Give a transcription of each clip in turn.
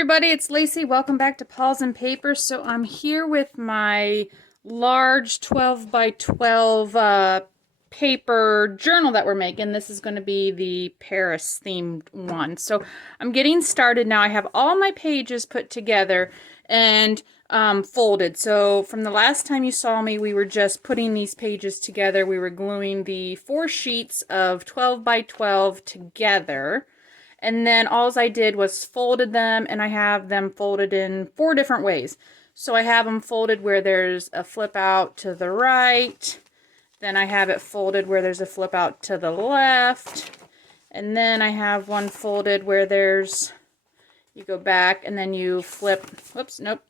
everybody, it's Lacey. Welcome back to Paws and Paper. So I'm here with my large 12 by 12 paper journal that we're making. This is going to be the Paris themed one. So I'm getting started now. I have all my pages put together and folded. So from the last time you saw me, we were just putting these pages together. We were gluing the 4 sheets of 12 by 12 together. And then all I did was folded them, and I have them folded in 4 different ways. So I have them folded where there's a flip out to the right. Then I have it folded where there's a flip out to the left. And then I have one folded where there's, you go back and then you flip, whoops, nope.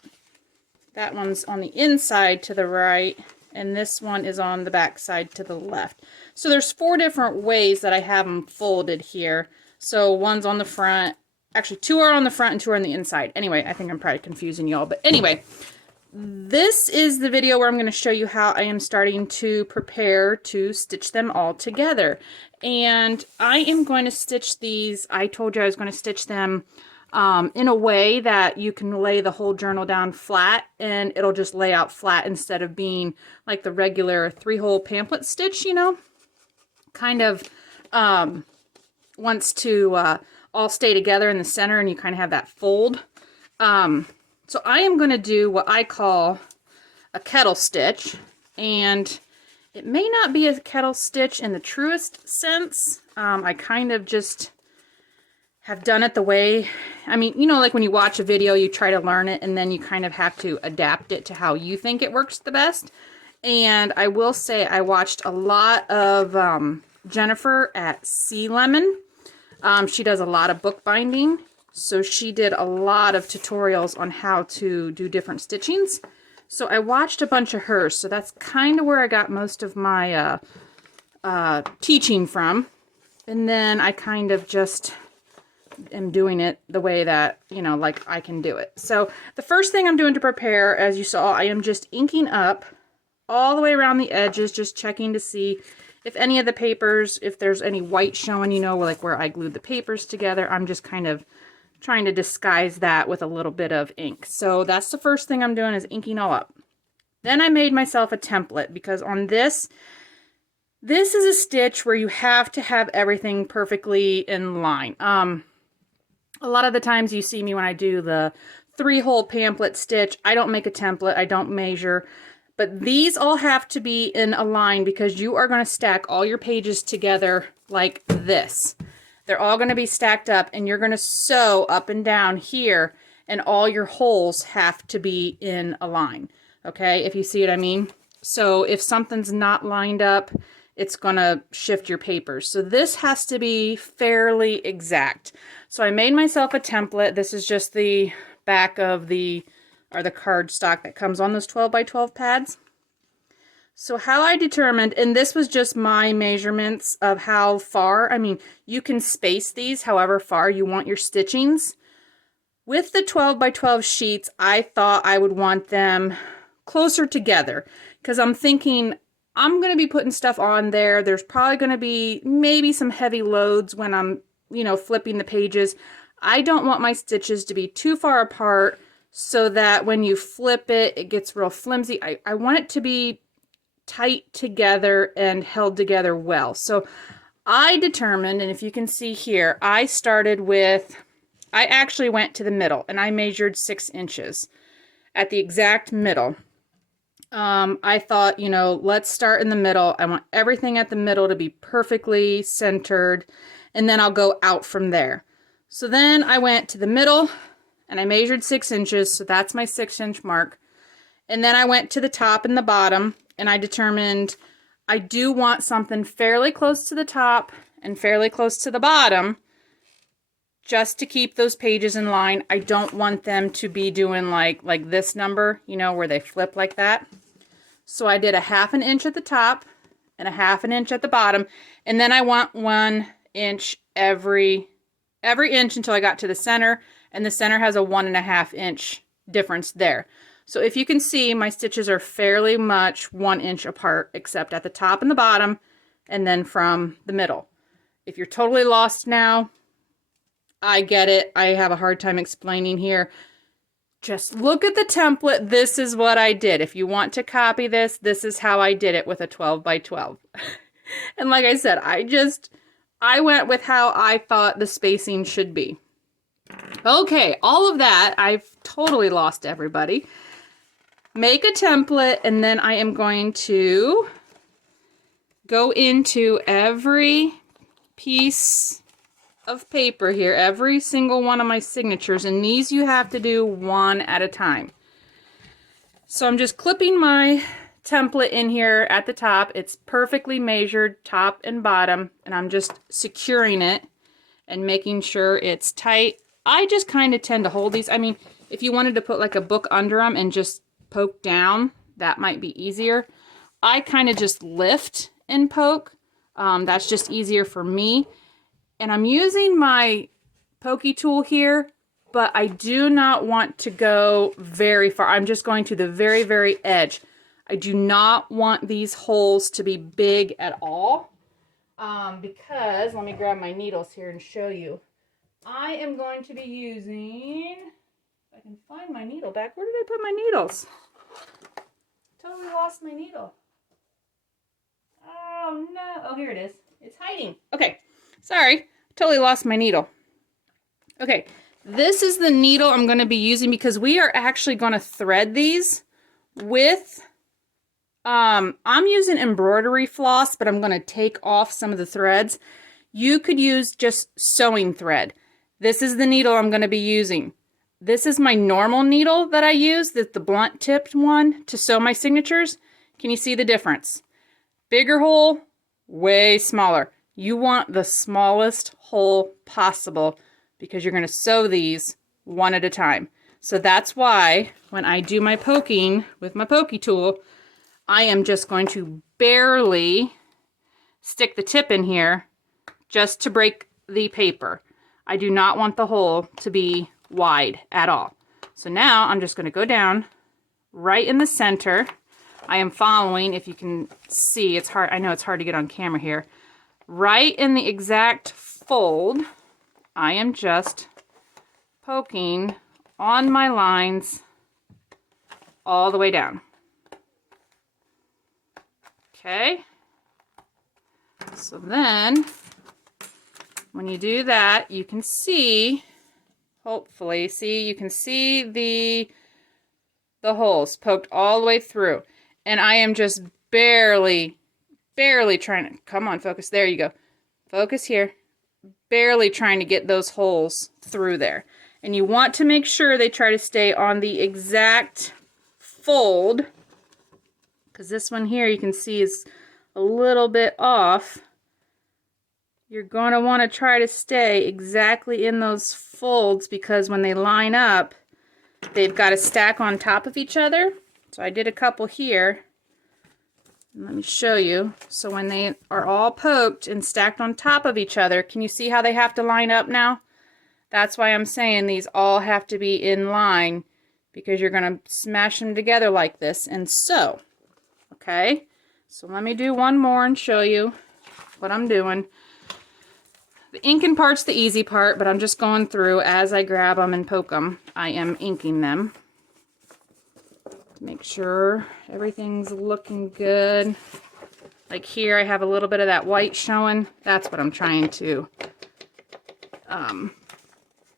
That one's on the inside to the right, and this one is on the back side to the left. So there's 4 different ways that I have them folded here. So one's on the front, actually 2 are on the front and 2 are on the inside. Anyway, I think I'm probably confusing y'all, but anyway, this is the video where I'm going to show you how I am starting to prepare to stitch them all together. And I am going to stitch these, I told you I was going to stitch them in a way that you can lay the whole journal down flat and it'll just lay out flat instead of being like the regular 3-hole pamphlet stitch, you know, kind of wants to all stay together in the center and you kind of have that fold. So I am going to do what I call a kettle stitch, and it may not be a kettle stitch in the truest sense. I kind of just have done it the way, I mean, you know, like when you watch a video, you try to learn it and then you kind of have to adapt it to how you think it works the best. And I will say I watched a lot of Jennifer at Sea Lemon. She does a lot of bookbinding, so she did a lot of tutorials on how to do different stitchings. So I watched a bunch of hers, so that's kind of where I got most of my teaching from. And then I kind of just am doing it the way that, you know, like I can do it. So the first thing I'm doing to prepare, as you saw, I am just inking up all the way around the edges, just checking to see if any of the papers, if there's any white showing, you know, like where I glued the papers together. I'm just kind of trying to disguise that with a little bit of ink. So that's the first thing I'm doing, is inking all up. Then I made myself a template, because on this is a stitch where you have to have everything perfectly in line. A lot of the times you see me when I do the 3-hole pamphlet stitch, I don't make a template, I don't measure. But these all have to be in a line because you are going to stack all your pages together like this. They're all going to be stacked up, and you're going to sew up and down here, and all your holes have to be in a line. Okay, if you see what I mean. So if something's not lined up, it's going to shift your papers. So this has to be fairly exact. So I made myself a template. This is just the back of the card stock that comes on those 12 by 12 pads. So how I determined, and this was just my measurements of how far, I mean, you can space these however far you want your stitchings. With the 12 by 12 sheets, I thought I would want them closer together, because I'm thinking I'm going to be putting stuff on there. There's probably going to be maybe some heavy loads when I'm, you know, flipping the pages. I don't want my stitches to be too far apart, so that when you flip it, it gets real flimsy. I want it to be tight together and held together well. So I determined, and if you can see here, I actually went to the middle, and I measured 6 inches at the exact middle. I thought, you know, let's start in the middle. I want everything at the middle to be perfectly centered, and then I'll go out from there. So then I went to the middle, and I measured 6 inches, so that's my 6-inch mark. And then I went to the top and the bottom, and I determined I do want something fairly close to the top and fairly close to the bottom, just to keep those pages in line. I don't want them to be doing like this number, you know, where they flip like that. So I did a 1/2 inch at the top and a 1/2 inch at the bottom, and then I want 1 inch every inch until I got to the center. And the center has a 1.5 inch difference there. So if you can see, my stitches are fairly much 1 inch apart, except at the top and the bottom, and then from the middle. If you're totally lost now, I get it. I have a hard time explaining here. Just look at the template. This is what I did. If you want to copy this, this is how I did it with a 12 by 12. And like I said, I went with how I thought the spacing should be. Okay, all of that, I've totally lost everybody. Make a template, and then I am going to go into every piece of paper here, every single one of my signatures, and these you have to do one at a time. So I'm just clipping my template in here at the top. It's perfectly measured top and bottom, and I'm just securing it and making sure it's tight. I just kind of tend to hold these. I mean, if you wanted to put like a book under them and just poke down, that might be easier. I kind of just lift and poke. That's just easier for me. And I'm using my pokey tool here, but I do not want to go very far. I'm just going to the very, very edge. I do not want these holes to be big at all, because, let me grab my needles here and show you. I am going to be using, if I can find my needle back. Where did I put my needles? Totally lost my needle. Oh no, oh here it is. It's hiding. Okay. Sorry, totally lost my needle. Okay, this is the needle I'm going to be using because we are actually going to thread these with, I'm using embroidery floss, but I'm going to take off some of the threads. You could use just sewing thread. This is the needle I'm going to be using. This is my normal needle that I use, the blunt tipped one, to sew my signatures. Can you see the difference? Bigger hole, way smaller. You want the smallest hole possible because you're going to sew these one at a time. So that's why when I do my poking with my pokey tool, I am just going to barely stick the tip in here just to break the paper. I do not want the hole to be wide at all. So now I'm just going to go down right in the center. I am following, if you can see, it's hard. I know it's hard to get on camera here. Right in the exact fold, I am just poking on my lines all the way down. Okay. So then, when you do that, you can see, hopefully, see, you can see the holes poked all the way through. And I am just barely trying to, come on, focus, there you go. Focus here. Barely trying to get those holes through there. And you want to make sure they try to stay on the exact fold, because this one here you can see is a little bit off. You're going to want to try to stay exactly in those folds, because when they line up, they've got to stack on top of each other. So I did a couple here. Let me show you. So when they are all poked and stacked on top of each other, can you see how they have to line up now? That's why I'm saying these all have to be in line, because you're going to smash them together like this and sew. Okay? So let me do one more and show you what I'm doing. The inking part's the easy part, but I'm just going through as I grab them and poke them. I am inking them. Make sure everything's looking good. Like here, I have a little bit of that white showing. That's what I'm trying to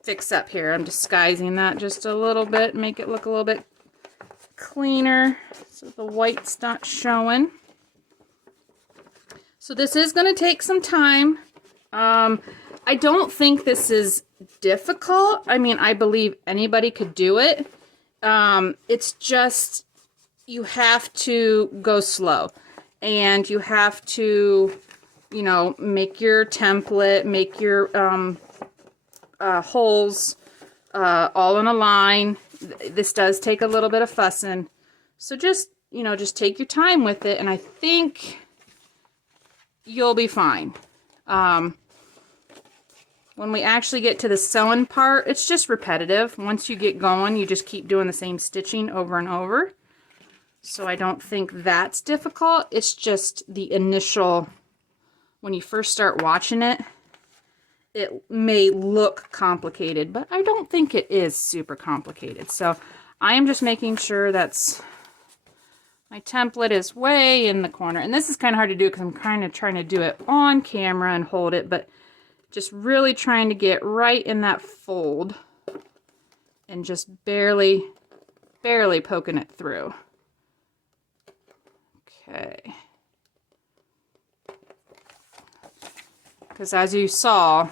fix up here. I'm disguising that just a little bit, make it look a little bit cleaner so the white's not showing. So this is going to take some time. I don't think this is difficult. I mean, I believe anybody could do it. It's just, you have to go slow, and you have to, you know, make your template, make your holes all in a line. This does take a little bit of fussing, so just, you know, just take your time with it, and I think you'll be fine. When we actually get to the sewing part, it's just repetitive. Once you get going, you just keep doing the same stitching over and over. So I don't think that's difficult. It's just the initial, when you first start watching it, it may look complicated, but I don't think it is super complicated. So I am just making sure that's my template is way in the corner. And this is kind of hard to do because I'm kind of trying to do it on camera and hold it, but just really trying to get right in that fold and just barely poking it through. Okay. Because as you saw,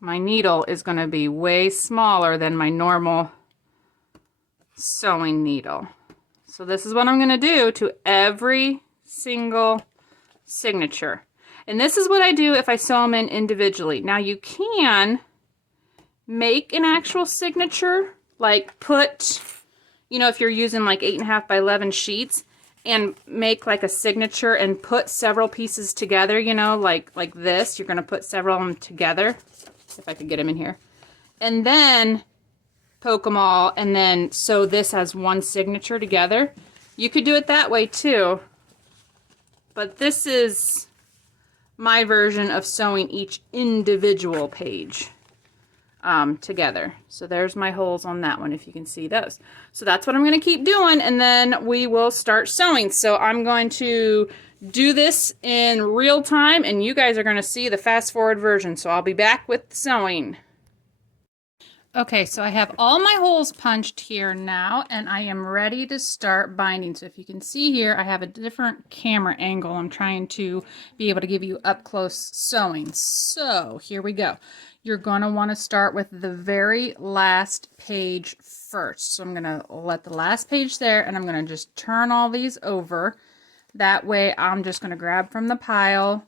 my needle is going to be way smaller than my normal sewing needle. So this is what I'm going to do to every single signature. And this is what I do if I sew them in individually. Now you can make an actual signature, like put, you know, if you're using like 8.5 by 11 sheets, and make like a signature and put several pieces together, you know, like this. You're going to put several of them together. If I could get them in here. And then poke them all and then sew this as one signature together. You could do it that way too. But this is my version of sewing each individual page together. So there's my holes on that one, if you can see those. So that's what I'm going to keep doing, and then we will start sewing. So I'm going to do this in real time, and you guys are going to see the fast forward version. So I'll be back with sewing. Okay, so I have all my holes punched here now, and I am ready to start binding. So if you can see here, I have a different camera angle. I'm trying to be able to give you up close sewing. So here we go. You're going to want to start with the very last page first. So I'm going to let the last page there, and I'm going to just turn all these over. That way I'm just going to grab from the pile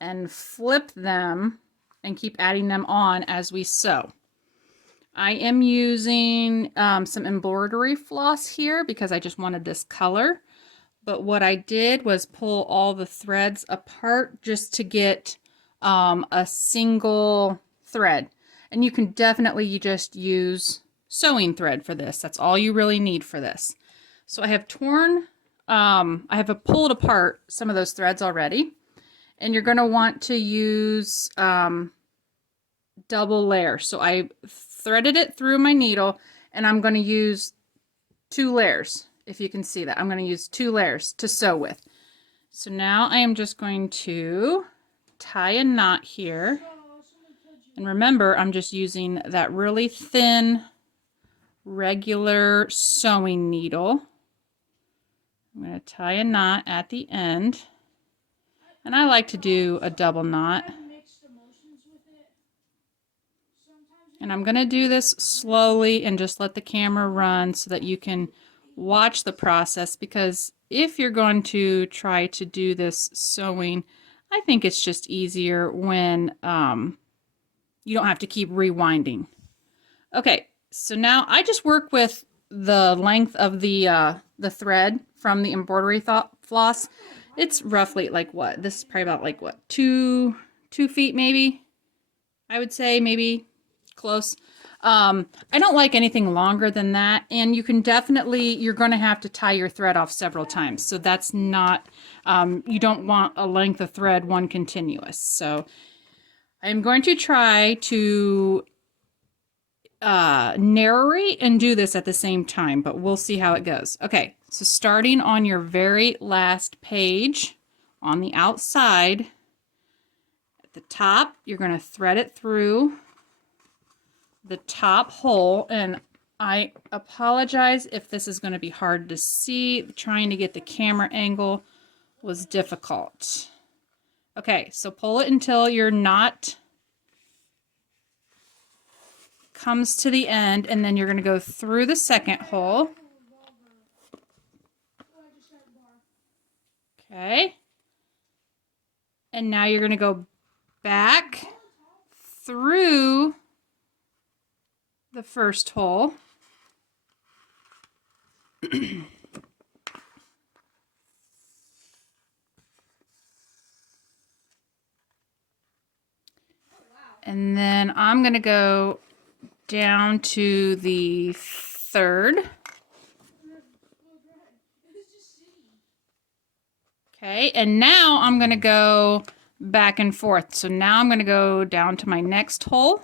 and flip them and keep adding them on as we sew. I am using some embroidery floss here because I just wanted this color. But what I did was pull all the threads apart just to get a single thread. And you can definitely just use sewing thread for this. That's all you really need for this. So I have I have pulled apart some of those threads already. And you're going to want to use double layer. So I threaded it through my needle, and I'm going to use 2 layers. If you can see that, I'm going to use 2 layers to sew with. So now I am just going to tie a knot here. And remember, I'm just using that really thin, regular sewing needle. I'm going to tie a knot at the end. And I like to do a double knot. And I'm going to do this slowly and just let the camera run so that you can watch the process, because if you're going to try to do this sewing, I think it's just easier when you don't have to keep rewinding. Okay, so now I just work with the length of the thread from the embroidery floss. It's roughly like what? This is probably about like what? 2 feet maybe? I would say maybe. Close. I don't like anything longer than that, and you can definitely, you're going to have to tie your thread off several times, so that's not, you don't want a length of thread one continuous. So I'm going to try to narrate and do this at the same time, but we'll see how it goes. Okay, so starting on your very last page on the outside, at the top, you're going to thread it through the top hole, and I apologize if this is going to be hard to see. Trying to get the camera angle was difficult. Okay, so pull it until your knot comes to the end, and then you're going to go through the second hole. Okay. And now you're going to go back through the first hole. And then I'm going to go down to the third. Okay, and now I'm going to go back and forth. So now I'm going to go down to my next hole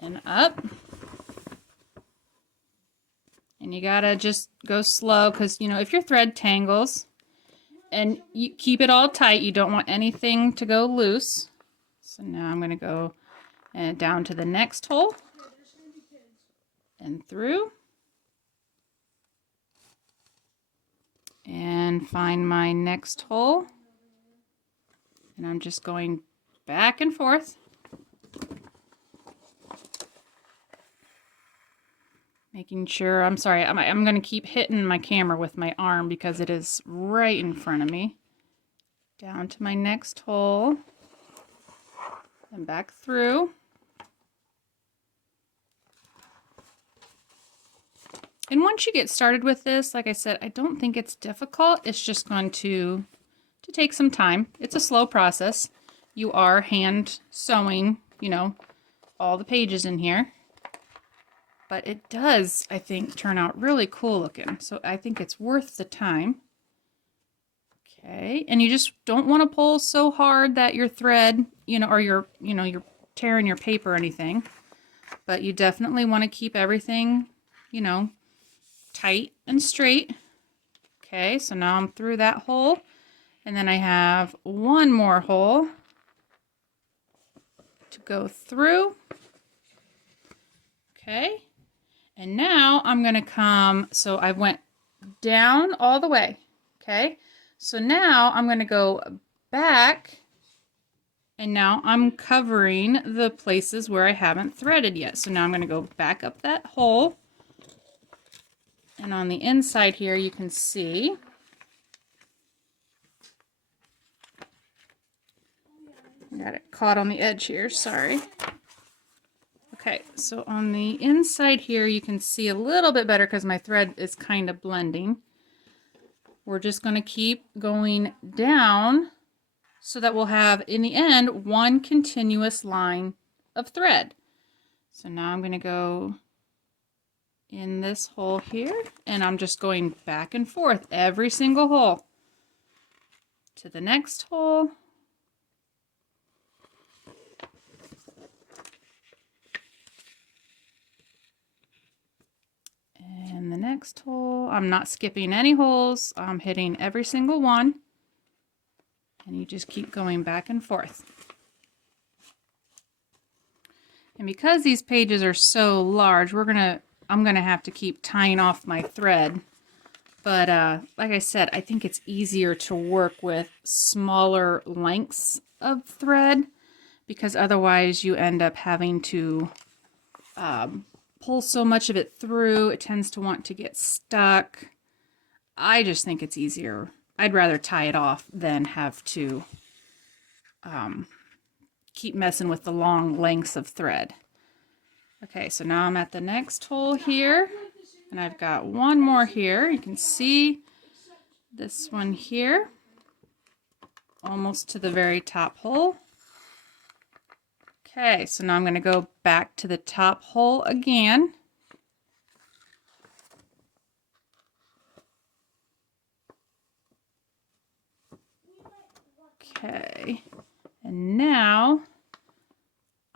and up. And you gotta just go slow because, you know, if your thread tangles, and you keep it all tight, you don't want anything to go loose. So now I'm going to go down to the next hole and through. And find my next hole. And I'm just going back and forth. Making sure, I'm sorry, I'm going to keep hitting my camera with my arm because it is right in front of me. Down to my next hole. And back through. And once you get started with this, like I said, I don't think it's difficult. It's just going to take some time. It's a slow process. You are hand sewing, you know, all the pages in here. But it does, I think, turn out really cool looking. So I think it's worth the time. Okay, and you just don't want to pull so hard that your thread, you know, or you're tearing your paper or anything. But you definitely want to keep everything, you know, tight and straight. Okay, so now I'm through that hole. And then I have one more hole to go through. Okay. And now I'm going to come, so I went down all the way, okay? So now I'm going to go back, and now I'm covering the places where I haven't threaded yet. So now I'm going to go back up that hole, and on the inside here you can see I got it caught on the edge here, sorry. Okay, so on the inside here, you can see a little bit better because my thread is kind of blending. We're just going to keep going down so that we'll have, in the end, one continuous line of thread. So now I'm going to go in this hole here, and I'm just going back and forth every single hole to the next hole. And the next hole, I'm not skipping any holes. I'm hitting every single one. And you just keep going back and forth. And because these pages are so large, I'm gonna have to keep tying off my thread. But like I said, I think it's easier to work with smaller lengths of thread because otherwise you end up having to pull so much of it through. It tends to want to get stuck. I just think it's easier. I'd rather tie it off than have to keep messing with the long lengths of thread. Okay, so now I'm at the next hole here, and I've got one more here. You can see this one here, almost to the very top hole. Okay, so now I'm going to go back to the top hole again. Okay, and now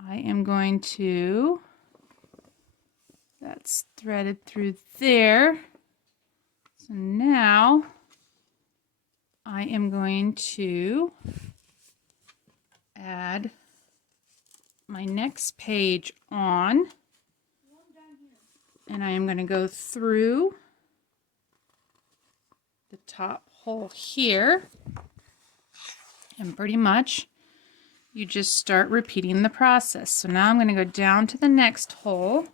I am going to, that's threaded through there. So now I am going to add my next page on, and I am going to go through the top hole here, and pretty much you just start repeating the process. So now I'm going to go down to the next hole,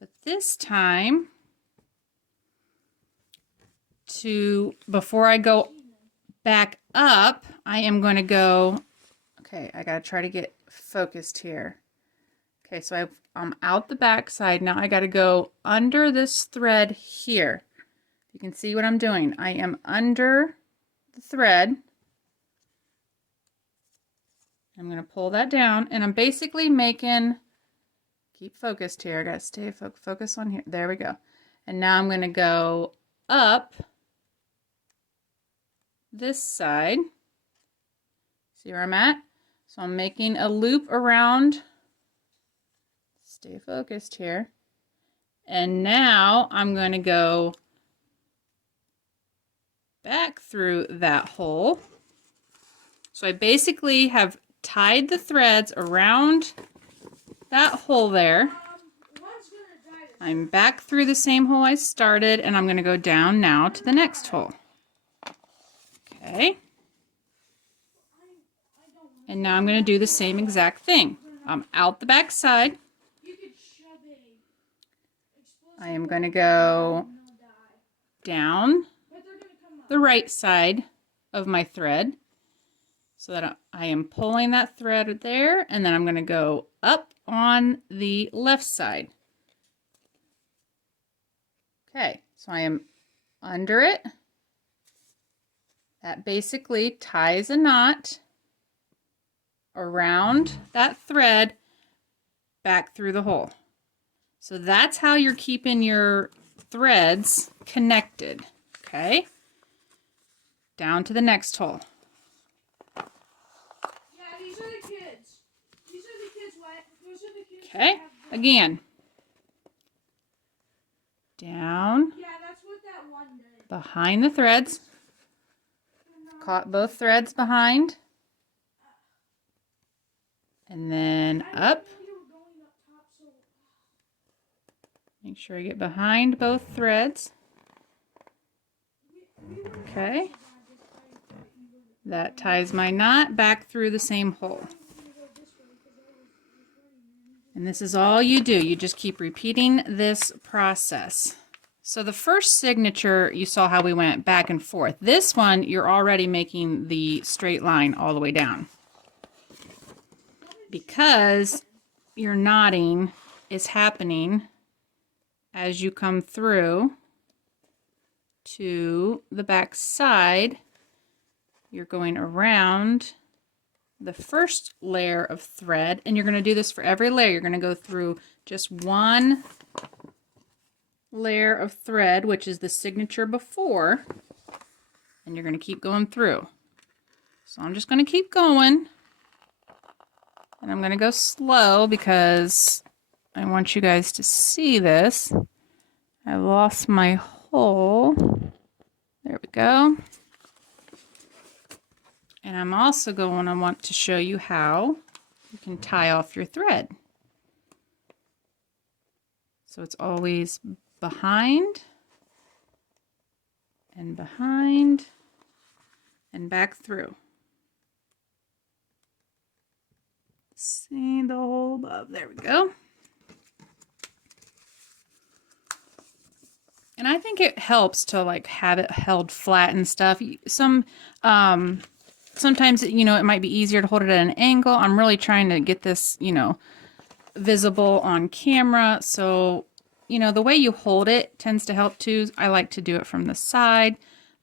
but this time, before I go back up, I am going to go, okay, I got to try to get focused here. Okay, so I'm out the back side. Now I got to go under this thread here. You can see what I'm doing. I am under the thread. I'm going to pull that down, and I'm basically making, keep focused here. I got to stay focus on here. There we go. And now I'm going to go up this side. See where I'm at? So I'm making a loop around. Stay focused here. And now I'm going to go back through that hole. So I basically have tied the threads around that hole there. I'm back through the same hole I started, and I'm going to go down now to the next hole. Okay. And now I'm going to do the same exact thing. I'm out the back side. I am going to go down the right side of my thread so that I am pulling that thread there, and then I'm going to go up on the left side. Okay, so I am under it. That basically ties a knot around that thread back through the hole. So that's how you're keeping your threads connected. Okay, down to the next hole. Yeah, these are the kids. These are the kids. What? Those are the kids. Okay, again. Down. Yeah, that's what that one did. Behind the threads. Caught both threads behind. And then up. Make sure you get behind both threads. Okay. That ties my knot back through the same hole. And this is all you do. You just keep repeating this process. So the first signature, you saw how we went back and forth. This one, you're already making the straight line all the way down. Because your knotting is happening as you come through to the back side. You're going around the first layer of thread, and you're going to do this for every layer. You're going to go through just one layer of thread, which is the signature before, and you're going to keep going through. So I'm just going to keep going, and I'm going to go slow because I want you guys to see this. I lost my hole. There we go. And I'm also going to want to show you how you can tie off your thread. So it's always behind and back through. See the hole above? There we go. And I think it helps to like have it held flat and stuff. Sometimes, you know, it might be easier to hold it at an angle. I'm really trying to get this, you know, visible on camera. So, you know, the way you hold it tends to help too. I like to do it from the side,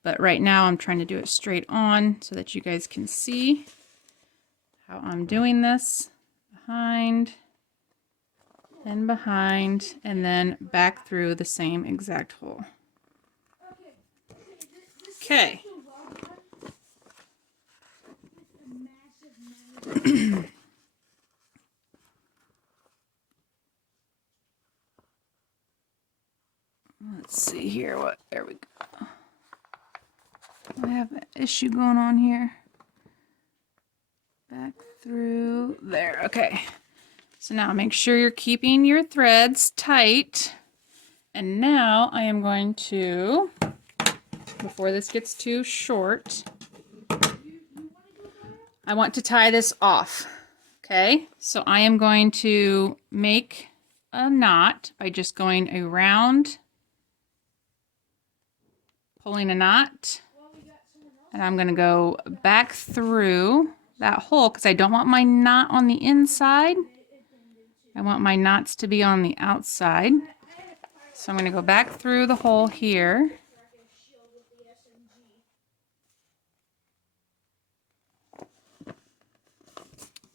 but right now I'm trying to do it straight on so that you guys can see how I'm doing this. Behind and behind, and then back through the same exact hole. Okay. Let's see here. There we go. I have an issue going on here. Back through there. Okay. So now make sure you're keeping your threads tight. And now I am going to, before this gets too short, I want to tie this off. Okay, so I am going to make a knot by just going around, pulling a knot, and I'm going to go back through that hole because I don't want my knot on the inside. I want my knots to be on the outside. So I'm going to go back through the hole here.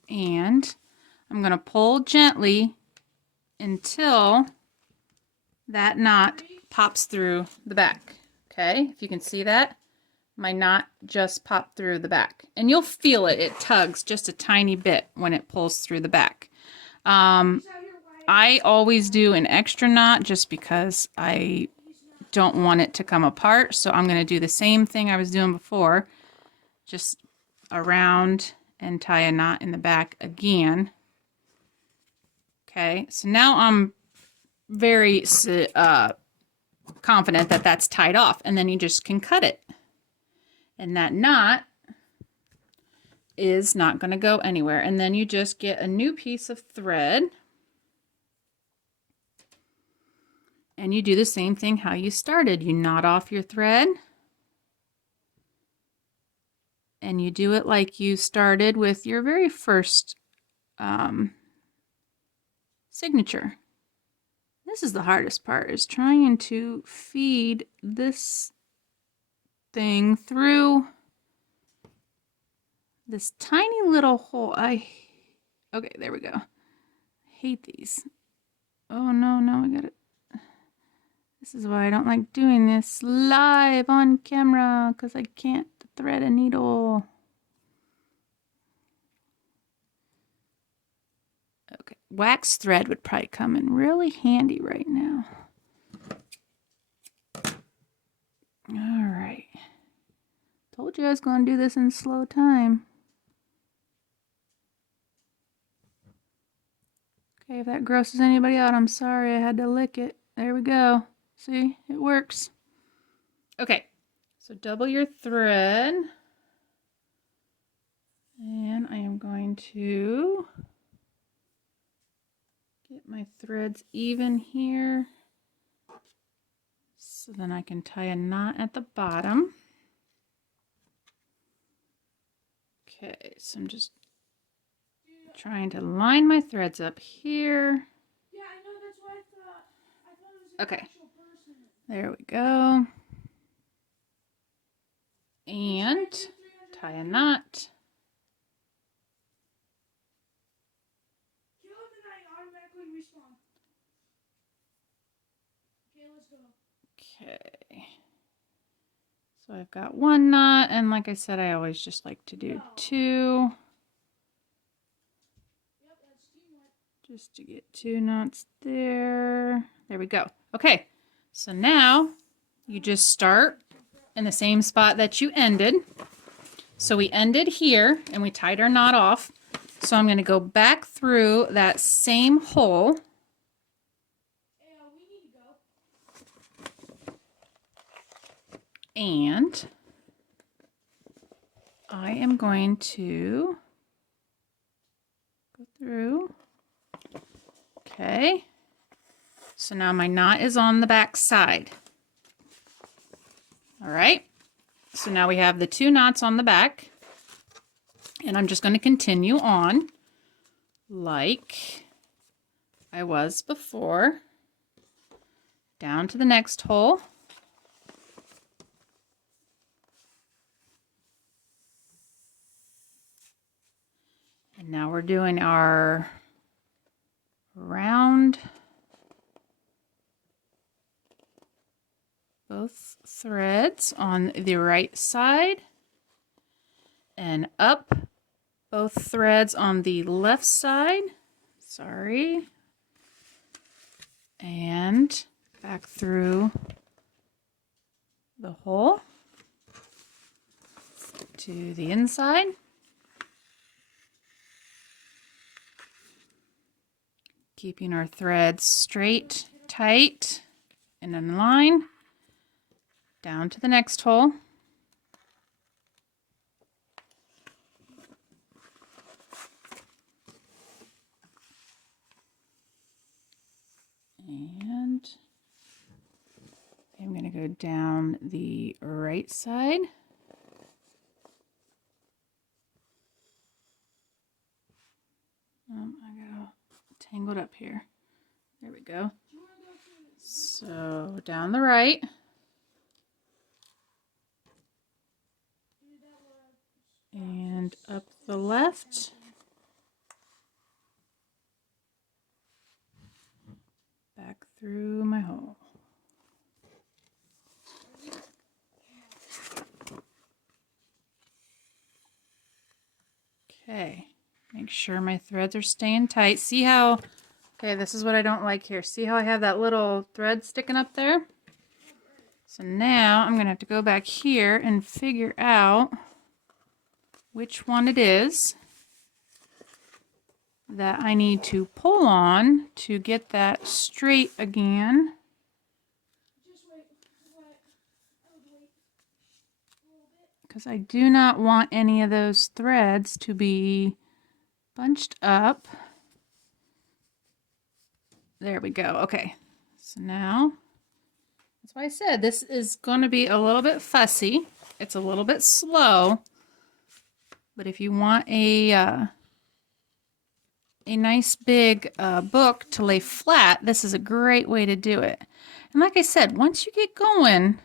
And I'm going to pull gently until that knot pops through the back. Okay, if you can see that, my knot just popped through the back. And you'll feel it. It tugs just a tiny bit when it pulls through the back. I always do an extra knot just because I don't want it to come apart. So I'm going to do the same thing I was doing before. Just around and tie a knot in the back again. Okay, so now I'm very confident that that's tied off, and then you just can cut it. And that knot is not going to go anywhere. And then you just get a new piece of thread. And you do the same thing how you started. You knot off your thread. And you do it like you started with your very first signature. This is the hardest part, is trying to feed this thing through this tiny little hole. Okay, there we go. I hate these. Oh no, we got it. This is why I don't like doing this live on camera, because I can't thread a needle. Okay, wax thread would probably come in really handy right now. All right. Told you I was going to do this in slow time. Okay, if that grosses anybody out, I'm sorry. I had to lick it. There we go. See, it works. Okay, so double your thread. And I am going to get my threads even here. So then I can tie a knot at the bottom. Okay, so I'm just trying to line my threads up here. Yeah, I know, that's what I thought. I thought it was an Okay, actual person. there we go. And tie a knot. Kill him and I automatically respawn. Okay, let's go. Okay. So I've got one knot, and like I said, I always just like to do two. Yep, that's teamwork. Just to get two knots there. There we go. Okay, so now you just start in the same spot that you ended. So we ended here, and we tied our knot off. So I'm going to go back through that same hole. Hey, we need to go. And I am going to go through. Okay. So now my knot is on the back side. All right. So now we have the two knots on the back. And I'm just going to continue on like I was before. Down to the next hole. And now we're doing our round both threads on the right side and up both threads on the left side. Sorry. And back through the hole to the inside. Keeping our threads straight, tight, and in line. Down to the next hole. And I'm going to go down the right side. I got all tangled up here. There we go. So down the right. And up the left. Back through my hole. Make sure my threads are staying tight. See how, okay, this is what I don't like here. See how I have that little thread sticking up there? So now I'm going to have to go back here and figure out which one it is that I need to pull on to get that straight again. Just wait. I would wait a little bit. Because I do not want any of those threads to be bunched up. There we go. Okay. So now, that's why I said this is going to be a little bit fussy. It's a little bit slow. But if you want a nice big book to lay flat, this is a great way to do it. And like I said, once you get going,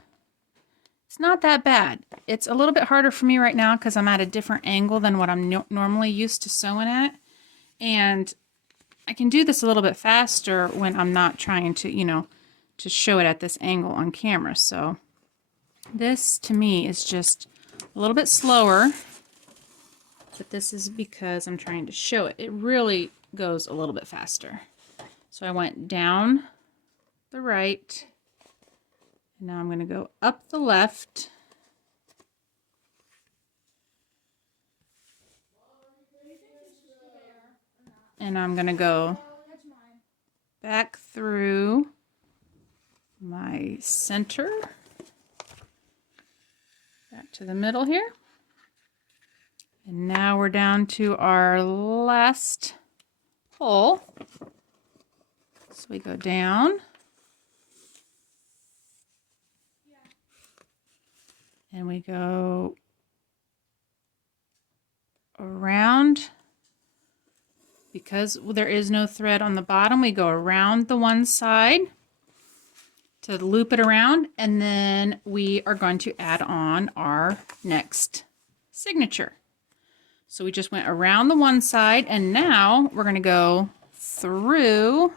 it's not that bad. It's a little bit harder for me right now because I'm at a different angle than what I'm normally used to sewing at. And I can do this a little bit faster when I'm not trying to, you know, to show it at this angle on camera. So this to me is just a little bit slower, but this is because I'm trying to show it. It really goes a little bit faster. So I went down the right, and now I'm going to go up the left. And I'm going to go back through my center, back to the middle here. And now we're down to our last hole. So we go down. And we go around. Because there is no thread on the bottom, we go around the one side to loop it around, and then we are going to add on our next signature. So we just went around the one side, and now we're going to go through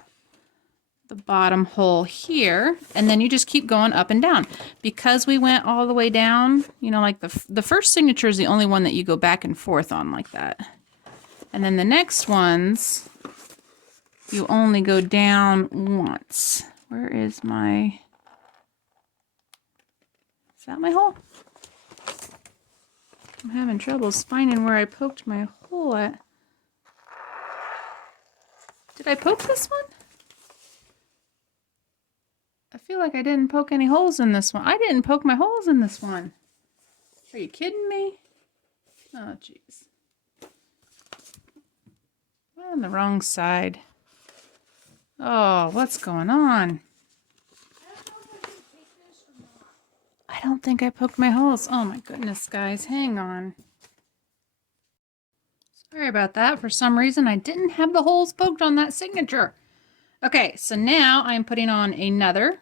the bottom hole here, and then you just keep going up and down. Because we went all the way down, you know, like the first signature is the only one that you go back and forth on like that. And then the next ones, you only go down once. Where is my... Is that my hole? I'm having troubles finding where I poked my hole at. Did I poke this one? I feel like I didn't poke any holes in this one. I didn't poke my holes in this one. Are you kidding me? Oh, jeez. I'm on the wrong side. Oh, what's going on? I don't think I poked my holes. Oh my goodness, guys. Hang on. Sorry about that. For some reason, I didn't have the holes poked on that signature. Okay, so now I'm putting on another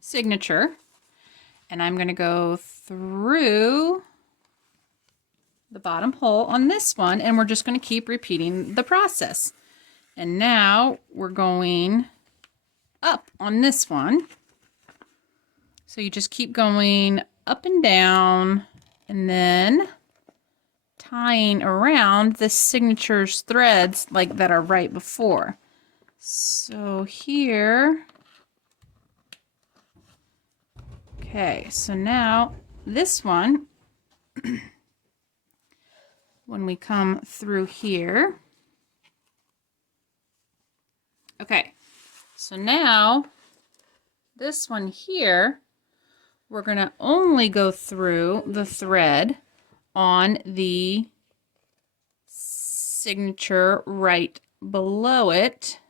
signature. And I'm going to go through the bottom hole on this one, and we're just going to keep repeating the process. And now we're going up on this one. So you just keep going up and down, and then tying around the signature's threads like that are right before. So here, okay, so now this one, when we come through here. Okay, so now this one here, we're going to only go through the thread on the signature right below it,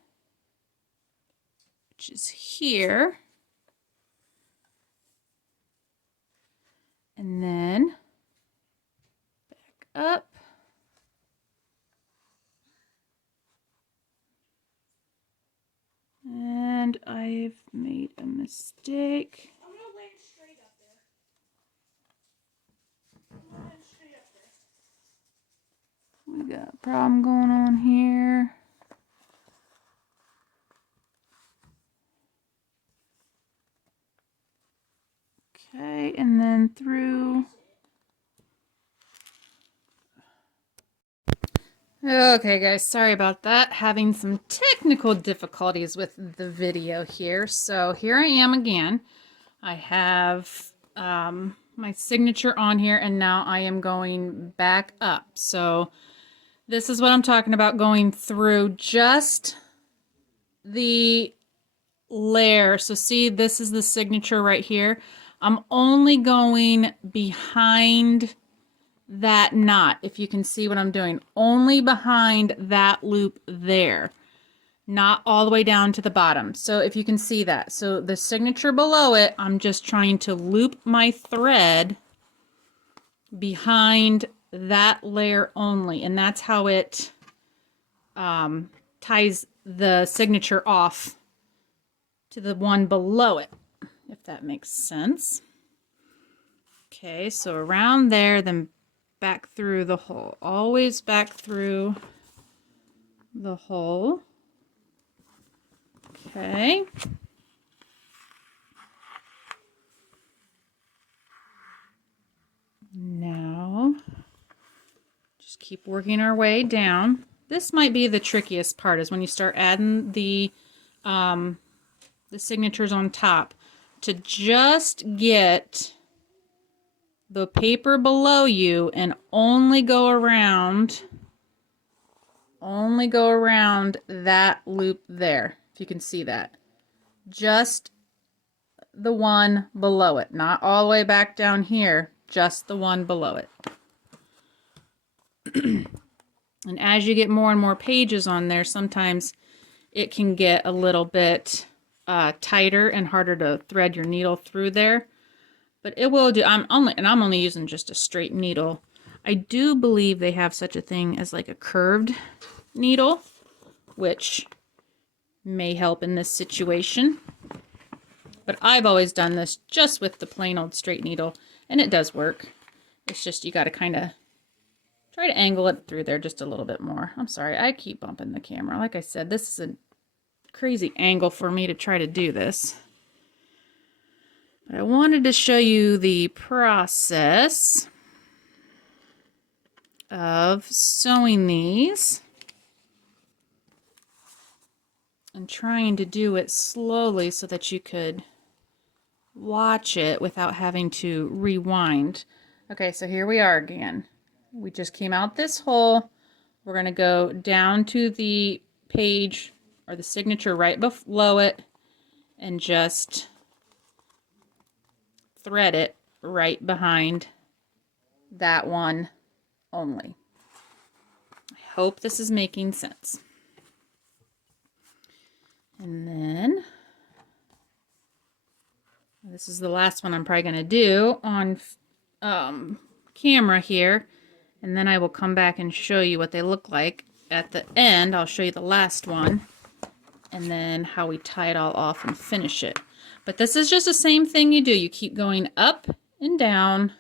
which is here. And then back up. And I've made a mistake. I'm gonna land straight up there. I'm gonna land straight up there. We got a problem going on here. Okay, and then through. Okay, guys, sorry about that. Having some technical difficulties with the video here. So here I am again. I have my signature on here, and now I am going back up. So this is what I'm talking about, going through just the layer. So see, this is the signature right here. I'm only going behind that knot, if you can see what I'm doing, only behind that loop there, not all the way down to the bottom. So if you can see that, so the signature below it, I'm just trying to loop my thread behind that layer only, and that's how it ties the signature off to the one below it, if that makes sense. Okay, so around there, then back through the hole. Always back through the hole. Okay. Now, just keep working our way down. This might be the trickiest part, is when you start adding the signatures on top, to just get the paper below you and only go around that loop there, if you can see that. Just the one below it, not all the way back down here, just the one below it. And as you get more and more pages on there, sometimes it can get a little bit tighter and harder to thread your needle through there. But it will do. I'm only using just a straight needle. I do believe they have such a thing as like a curved needle, which may help in this situation. But I've always done this just with the plain old straight needle, and it does work. It's just you got to kind of try to angle it through there just a little bit more. I'm sorry, I keep bumping the camera. Like I said, this is a crazy angle for me to try to do this. But I wanted to show you the process of sewing these and trying to do it slowly so that you could watch it without having to rewind. Okay, so here we are again. We just came out this hole. We're going to go down to the page or the signature right below it and just thread it right behind that one only. I hope this is making sense. And then this is the last one I'm probably going to do on camera here, and then I will come back and show you what they look like at the end. I'll show you the last one and then how we tie it all off and finish it. But this is just the same thing you do. You keep going up and down,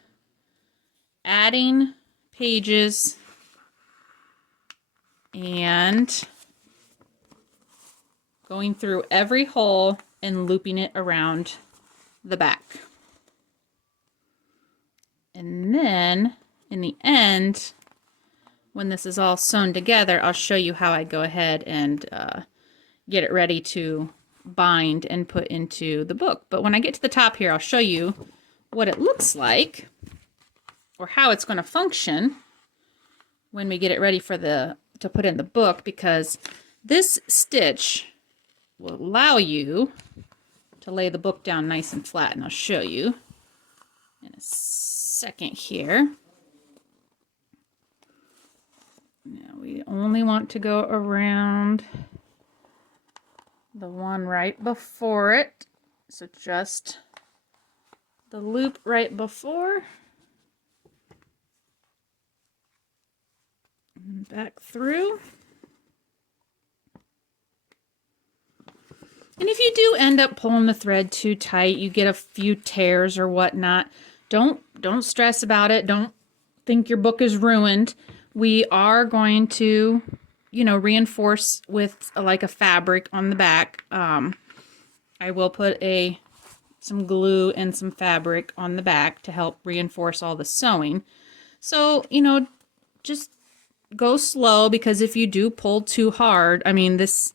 adding pages, and going through every hole and looping it around the back. And then in the end, when this is all sewn together, I'll show you how I go ahead and get it ready to bind and put into the book. But when I get to the top here, I'll show you what it looks like or how it's going to function when we get it ready for to put in the book, because this stitch will allow you to lay the book down nice and flat, and I'll show you in a second here. Now we only want to go around the one right before it, so just the loop right before, and back through. And if you do end up pulling the thread too tight, you get a few tears or whatnot, don't stress about it. Don't think your book is ruined. We are going to, reinforce with like a fabric on the back. I will put some glue and some fabric on the back to help reinforce all the sewing. So, just go slow, because if you do pull too hard, I mean, this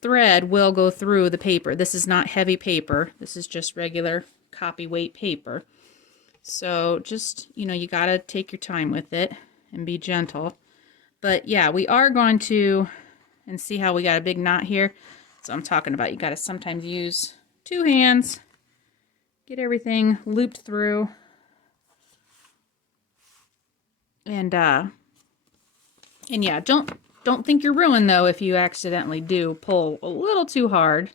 thread will go through the paper. This is not heavy paper. This is just regular copy weight paper. So just, you know, you gotta take your time with it and be gentle. But yeah, we are going to, and see how we got a big knot here? So I'm talking about, you gotta sometimes use 2 hands, get everything looped through. And yeah, don't think you're ruined though if you accidentally do pull a little too hard,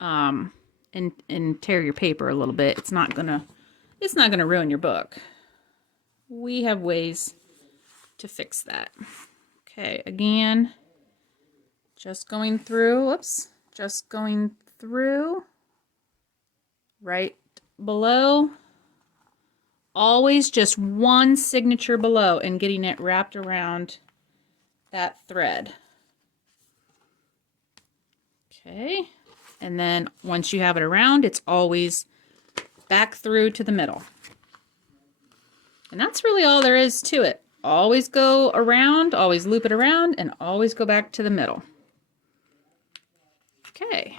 and tear your paper a little bit. It's not gonna ruin your book. We have ways to fix that. Okay, again, just going through, whoops, just going through right below. Always just one signature below and getting it wrapped around that thread. Okay, and then once you have it around, it's always back through to the middle. And that's really all there is to it. Always go around, always loop it around, and always go back to the middle. Okay,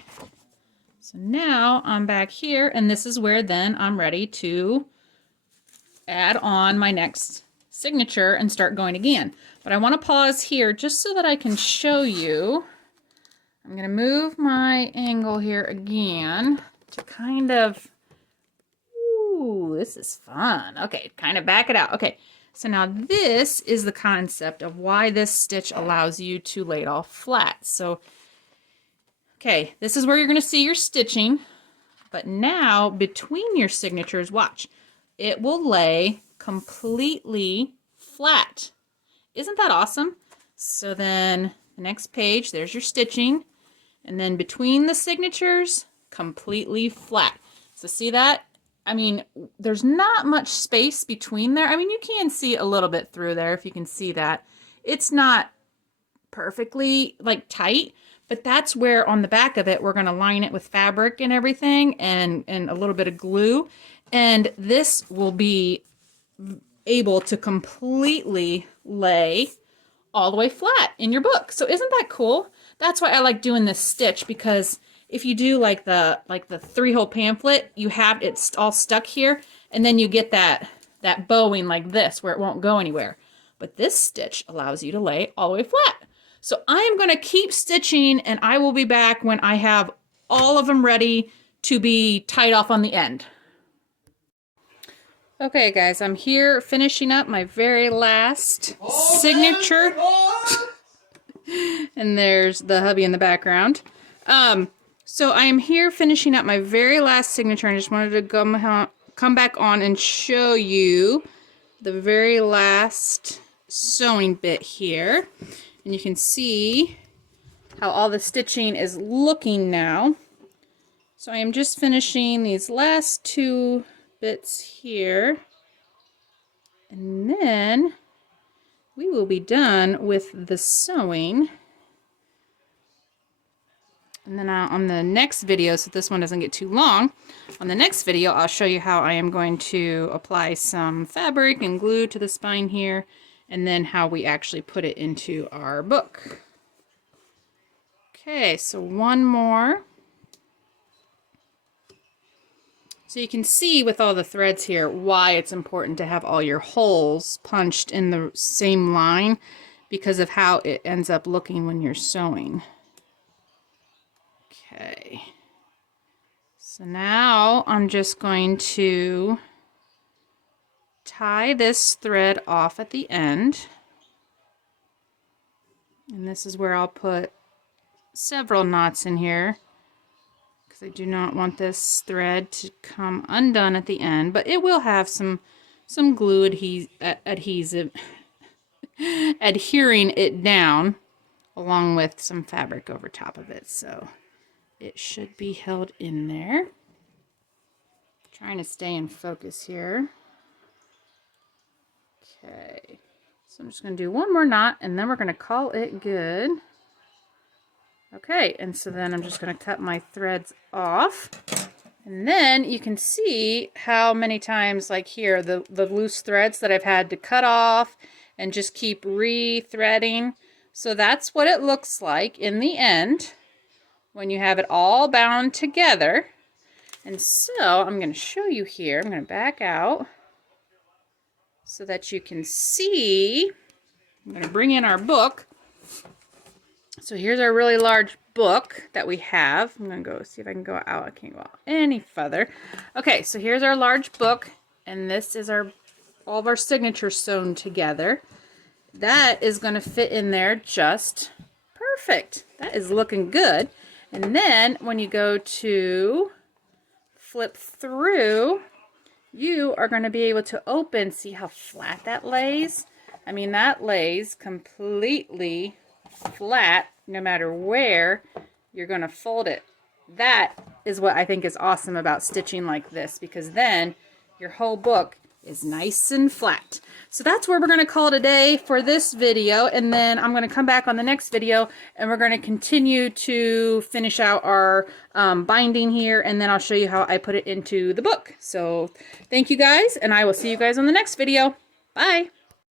so now I'm back here, and this is where then I'm ready to add on my next signature and start going again. But I want to pause here just so that I can show you. I'm going to move my angle here again to kind of, ooh, this is fun. Okay, kind of back it out. Okay, so now this is the concept of why this stitch allows you to lay it all flat. So, okay, this is where you're going to see your stitching, but now between your signatures, watch, it will lay completely flat. Isn't that awesome? So then the next page, there's your stitching, and then between the signatures, completely flat. So see that? I mean, there's not much space between there. I mean, you can see a little bit through there if you can see that. It's not perfectly like tight, but that's where on the back of it, we're going to line it with fabric and everything, and a little bit of glue. And this will be able to completely lay all the way flat in your book. So isn't that cool? That's why I like doing this stitch, because if you do like the 3-hole pamphlet, you have it's all stuck here, and then you get that bowing like this where it won't go anywhere. But this stitch allows you to lay all the way flat. So I am going to keep stitching, and I will be back when I have all of them ready to be tied off on the end. Okay guys, I'm here finishing up my very last signature. And there's the hubby in the background. So I am here finishing up my very last signature, and I just wanted to come back on and show you the very last sewing bit here. And you can see how all the stitching is looking now. So I am just finishing these last 2 bits here, and then we will be done with the sewing. And then on the next video, so this one doesn't get too long, on the next video I'll show you how I am going to apply some fabric and glue to the spine here, and then how we actually put it into our book. Okay, so one more. So you can see with all the threads here why it's important to have all your holes punched in the same line, because of how it ends up looking when you're sewing. Okay, so now I'm just going to tie this thread off at the end, and this is where I'll put several knots in here, because I do not want this thread to come undone at the end, but it will have some glue adhesive adhering it down, along with some fabric over top of it, so it should be held in there. Trying to stay in focus here. Okay, so I'm just going to do one more knot, and then we're going to call it good. Okay, and so then I'm just going to cut my threads off, and then you can see how many times, like here, the loose threads that I've had to cut off and just keep re-threading. So that's what it looks like in the end when you have it all bound together. And so I'm going to show you here. I'm going to back out so that you can see. I'm going to bring in our book. So here's our really large book that we have. I'm going to go see if I can go out. I can't go out any further. Okay, so here's our large book, and this is all of our signatures sewn together. That is going to fit in there just perfect. That is looking good. And then when you go to flip through, you are going to be able to open. See how flat that lays? I mean, that lays completely flat no matter where you're going to fold it. That is what I think is awesome about stitching like this, because then your whole book is nice and flat. So that's where we're going to call it a day for this video, and then I'm going to come back on the next video and we're going to continue to finish out our binding here, and then I'll show you how I put it into the book. So thank you guys, and I will see you guys on the next video. Bye!